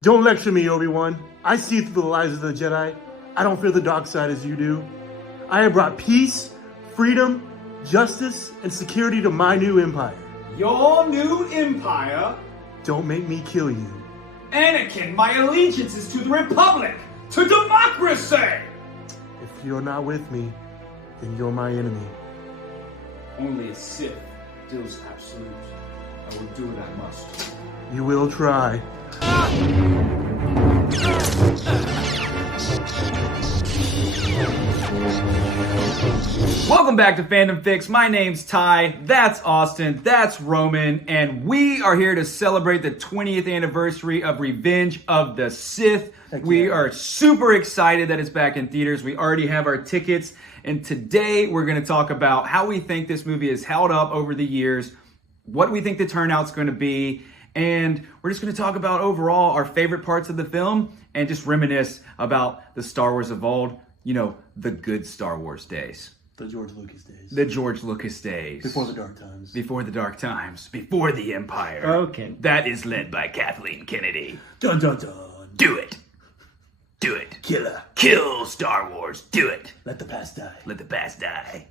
Don't lecture me, Obi-Wan. I see through the lies of the Jedi. I don't fear the dark side as you do. I have brought peace, freedom, justice, and security to my new empire. Your new empire? Don't make me kill you. Anakin, my allegiance is to the Republic, to democracy! If you're not with me, then you're my enemy. Only a Sith deals absolute. I will do what I must. You will try. Welcome back to Fandom Fix. My name's Ty, that's Austin, that's Roman, and we are here to celebrate the 20th anniversary of Revenge of the Sith. We are super excited that it's back in theaters. We already have our tickets, and today we're going to talk about how we think this movie has held up over the years, what we think the turnout's going to be, and we're just going to talk about overall our favorite parts of the film and just reminisce about the Star Wars of old, you know, the good Star Wars days. The George Lucas days. The George Lucas days. Before the dark times. Before the dark times. Before the Empire. Okay. That is led by Kathleen Kennedy. Dun dun dun. Do it. Do it. Killer. Kill Star Wars. Do it. Let the past die. Let the past die.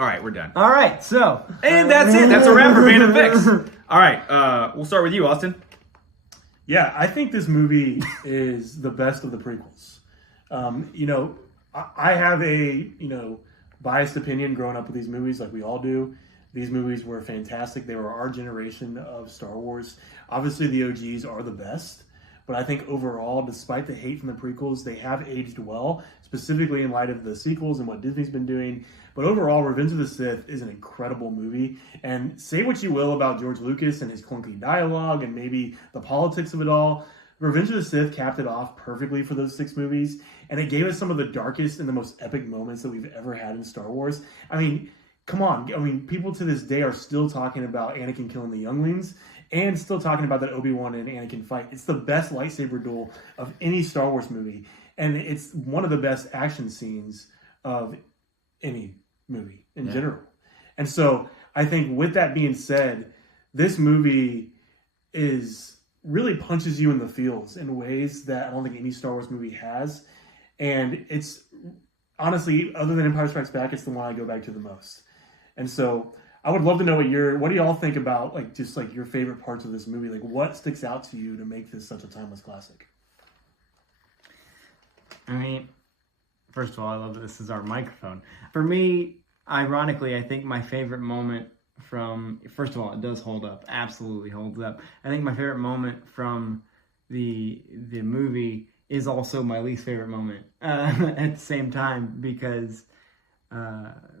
All right, we're done. All right, so. And that's it. That's a wrap for Fandom Fix. All right, we'll start with you, Austin. Yeah, I think this movie is the best of the prequels. I have a, biased opinion growing up with these movies like we all do. These movies were fantastic. They were our generation of Star Wars. Obviously, the OGs are the best. But I think overall, despite the hate from the prequels, they have aged well, specifically in light of the sequels and what Disney's been doing. But overall, Revenge of the Sith is an incredible movie. And say what you will about George Lucas and his clunky dialogue and maybe the politics of it all, Revenge of the Sith capped it off perfectly for those 6 movies. And it gave us some of the darkest and the most epic moments that we've ever had in Star Wars. I mean, come on. I mean, people to this day are still talking about Anakin killing the younglings and still talking about that Obi-Wan and Anakin fight. It's the best lightsaber duel of any Star Wars movie. And it's one of the best action scenes of any movie in general. And so I think with that being said, this movie really punches you in the feels in ways that I don't think any Star Wars movie has. And it's honestly, other than Empire Strikes Back, it's the one I go back to the most. And so I would love to know what do y'all think about your favorite parts of this movie? Like what sticks out to you to make this such a timeless classic? I mean, first of all, I love that this is our microphone. For me, ironically, I think my favorite moment first of all, it does hold up, absolutely holds up. I think my favorite moment from the movie is also my least favorite moment at the same time because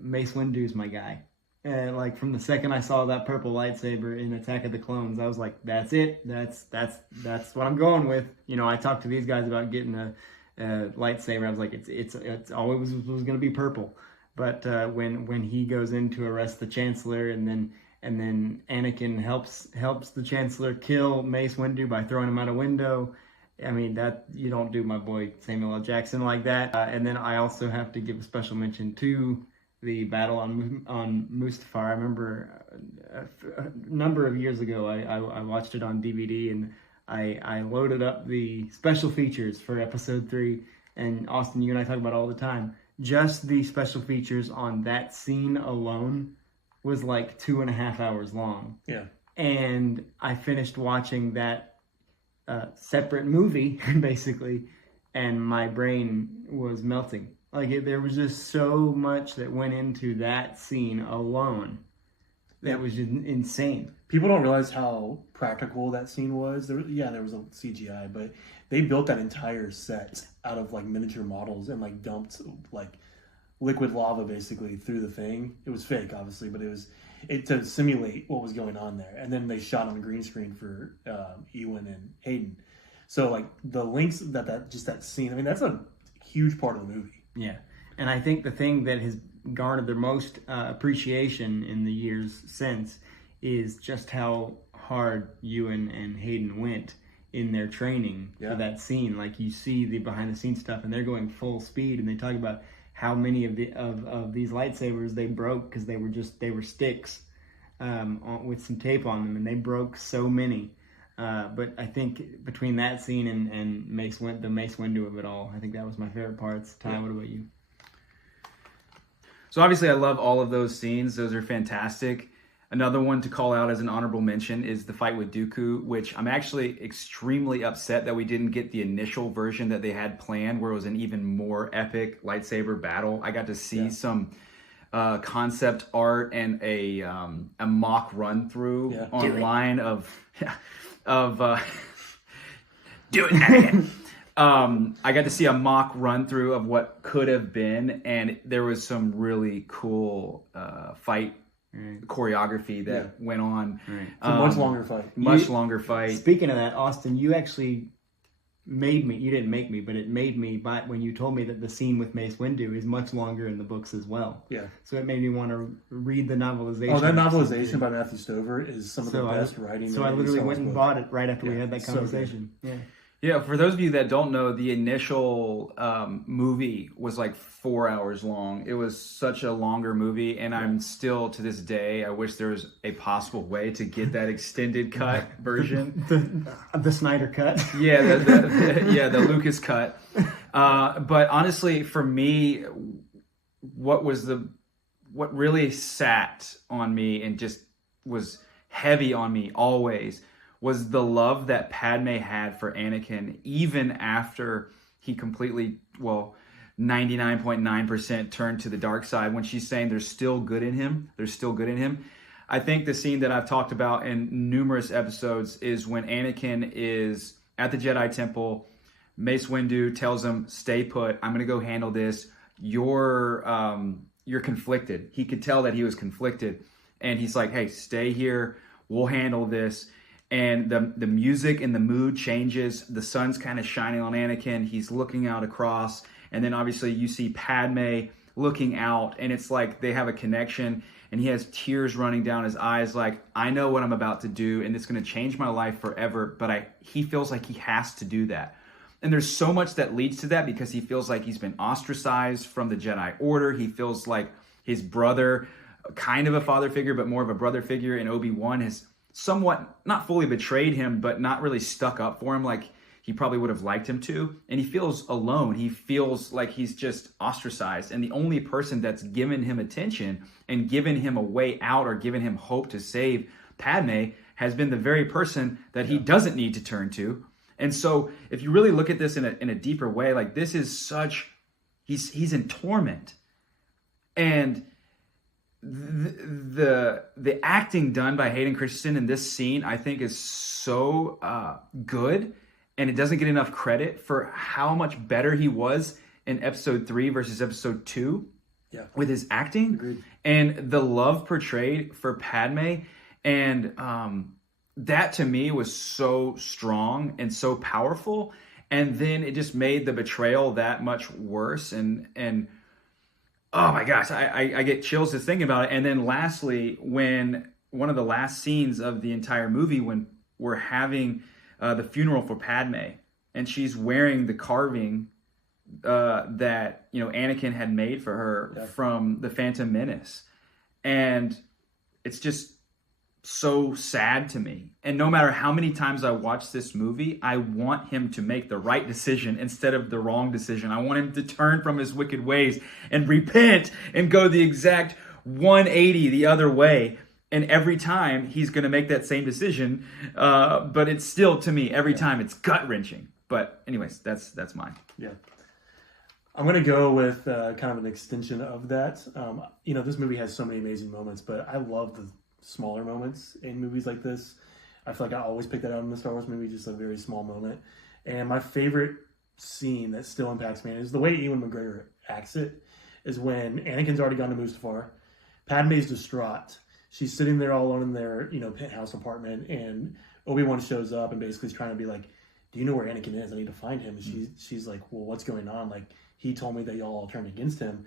Mace Windu's my guy. Like from the second I saw that purple lightsaber in Attack of the Clones, I was like, that's it. That's what I'm going with. I talked to these guys about getting a lightsaber. I was like, it's always was going to be purple. But when he goes in to arrest the Chancellor, and then Anakin helps the Chancellor kill Mace Windu by throwing him out a window. I mean, that you don't do my boy Samuel L. Jackson like that. And then I also have to give a special mention to the battle on Mustafar. I remember a number of years ago, I watched it on DVD, and I loaded up the special features for Episode 3. And Austin, you and I talk about it all the time. Just the special features on that scene alone was like 2.5 hours long. Yeah. And I finished watching that separate movie, basically, and my brain was melting. There was just so much that went into that scene alone that was just insane. People don't realize how practical that scene was. There was a CGI, but they built that entire set out of miniature models and dumped liquid lava basically through the thing. It was fake, obviously, but it was to simulate what was going on there. And then they shot on green screen for Ewan and Hayden. So the links that scene. I mean, that's a huge part of the movie. Yeah, and I think the thing that has garnered the most appreciation in the years since is just how hard Ewan and Hayden went in their training for that scene. You see the behind the scenes stuff, and they're going full speed, and they talk about how many of these lightsabers they broke because they were sticks with some tape on them, and they broke so many. But I think between that scene and the Mace Windu of it all, I think that was my favorite parts. Ty, what about you? So obviously I love all of those scenes. Those are fantastic. Another one to call out as an honorable mention is the fight with Dooku, which I'm actually extremely upset that we didn't get the initial version that they had planned, where it was an even more epic lightsaber battle. I got to see some concept art and a mock run through online of do it, Anakin. I got to see a mock run through of what could have been, and there was some really cool fight choreography that went on. It's a much longer fight. Longer fight. Speaking of that, Austin, you actually made me. You didn't make me, but it made me. But when you told me that the scene with Mace Windu is much longer in the books as well. Yeah. So it made me want to read the novelization. Oh, that novelization by Matthew Stover is some of the best writing. So I literally went and bought it right after we had that conversation. Yeah, for those of you that don't know, the initial movie was like 4 hours long. It was such a longer movie, and I'm still, to this day, I wish there was a possible way to get that extended cut version. The Snyder cut. Yeah, the Lucas cut. But honestly, for me, what really sat on me and just was heavy on me always was the love that Padme had for Anakin, even after he completely, 99.9% turned to the dark side. When she's saying there's still good in him, I think the scene that I've talked about in numerous episodes is when Anakin is at the Jedi Temple. Mace Windu tells him, "Stay put. I'm going to go handle this. You're conflicted." He could tell that he was conflicted, and he's like, "Hey, stay here. We'll handle this." And the music and the mood changes. The sun's kind of shining on Anakin. He's looking out across. And then obviously you see Padme looking out. And it's like they have a connection. And he has tears running down his eyes like, I know what I'm about to do. And it's going to change my life forever. But he feels like he has to do that. And there's so much that leads to that because he feels like he's been ostracized from the Jedi Order. He feels like his brother, kind of a father figure, but more of a brother figure in Obi-Wan, has somewhat not fully betrayed him, but not really stuck up for him like he probably would have liked him to. And he feels alone. He feels like he's just ostracized. And the only person that's given him attention and given him a way out or given him hope to save Padme has been the very person that he doesn't need to turn to. And so if you really look at this in a deeper way, like this is he's in torment. And the acting done by Hayden Christensen in this scene, I think, is so good, and it doesn't get enough credit for how much better he was in episode 3 versus episode 2 with his acting. Agreed. And the love portrayed for Padme, and that to me was so strong and so powerful, and then it just made the betrayal that much worse. And oh my gosh, I get chills just thinking about it. And then lastly, when one of the last scenes of the entire movie, when we're having the funeral for Padme, and she's wearing the carving that Anakin had made for her from the Phantom Menace, and it's just so sad to me. And no matter how many times I watch this movie, I want him to make the right decision instead of the wrong decision. I want him to turn from his wicked ways and repent and go the exact 180 the other way. And every time he's going to make that same decision, but it's still, to me, every time it's gut-wrenching. But anyways, that's mine. Yeah. I'm going to go with kind of an extension of that. This movie has so many amazing moments, but I love the smaller moments in movies like this. I feel like I always pick that out in the Star Wars movie, just a very small moment. And my favorite scene that still impacts me is the way Ewan McGregor acts it, is when Anakin's already gone to Mustafar. Padme's distraught. She's sitting there all alone in their, penthouse apartment, and Obi-Wan shows up and basically is trying to be like, do you know where Anakin is? I need to find him. And she's like, well, what's going on? Like, he told me that y'all all turned against him.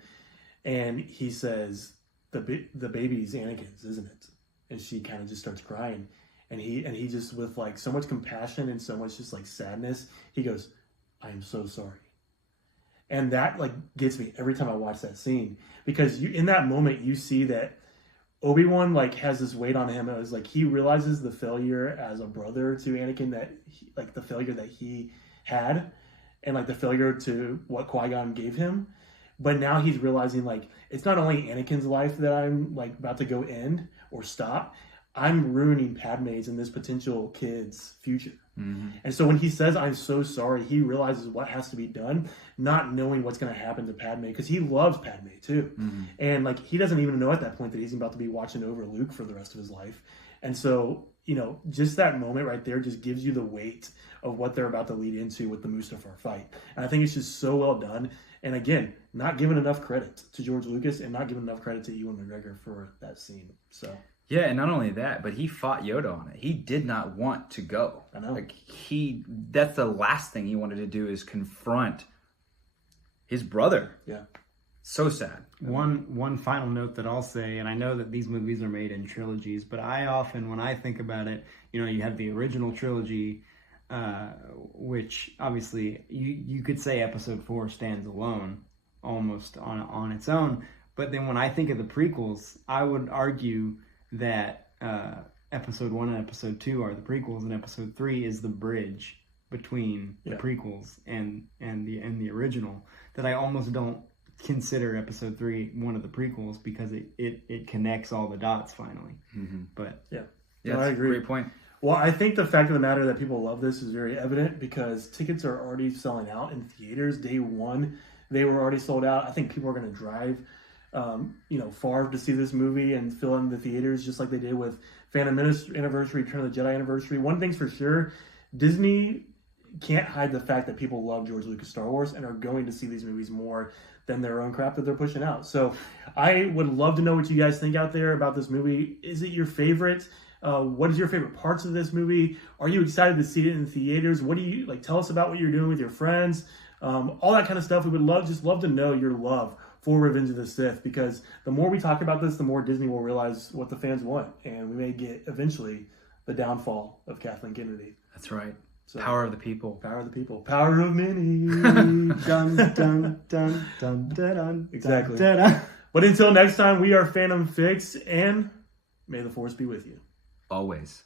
And he says, the baby's Anakin's, isn't it? And she kind of just starts crying. And he just, with like so much compassion and so much just like sadness, he goes, I am so sorry. And that like gets me every time I watch that scene, because in that moment you see that Obi-Wan like has this weight on him. It was like he realizes the failure as a brother to Anakin, that like the failure that he had, and like the failure to what Qui-Gon gave him. But now he's realizing like it's not only Anakin's life that I'm like about to go end or stop. I'm ruining Padme's and this potential kid's future. Mm-hmm. And so when he says, I'm so sorry, he realizes what has to be done, not knowing what's going to happen to Padme, because he loves Padme too. Mm-hmm. And like, he doesn't even know at that point that he's about to be watching over Luke for the rest of his life. And so, you know, just that moment right there just gives you the weight of what they're about to lead into with the Mustafar fight. And I think it's just so well done. And again, not giving enough credit to George Lucas and not giving enough credit to Ewan McGregor for that scene. So... Yeah, and not only that, but he fought Yoda on it. He did not want to go. I know. Like that's the last thing he wanted to do is confront his brother. Yeah. So sad. One final note that I'll say, and I know that these movies are made in trilogies, but I often, when I think about it, you know, you have the original trilogy, which obviously you could say Episode 4 stands alone, almost on its own. But then when I think of the prequels, I would argue that Episode 1 and Episode 2 are the prequels, and Episode 3 is the bridge between the prequels and the original. That I almost don't consider Episode 3 one of the prequels because it connects all the dots finally. Mm-hmm. But yeah, no, I agree. Great point. Well, I think the fact of the matter that people love this is very evident because tickets are already selling out in theaters. Day one, they were already sold out. I think people are going to drive far to see this movie and fill in the theaters just like they did with Phantom Menace anniversary, Return of the Jedi anniversary. One thing's for sure, Disney can't hide the fact that people love George Lucas Star Wars and are going to see these movies more than their own crap that they're pushing out. So I would love to know what you guys think out there about this movie. Is it your favorite? What is your favorite parts of this movie? Are you excited to see it in theaters? What do you like? Tell us about what you're doing with your friends. All that kind of stuff. We would love to know your love for Revenge of the Sith, because the more we talk about this, the more Disney will realize what the fans want, and we may get eventually the downfall of Kathleen Kennedy. That's right. So, power of the people. Power of the people. Power of many. dun, dun, dun, dun, dun, exactly. Dun, dun. But until next time, we are Phantom Fix, and may the Force be with you. Always.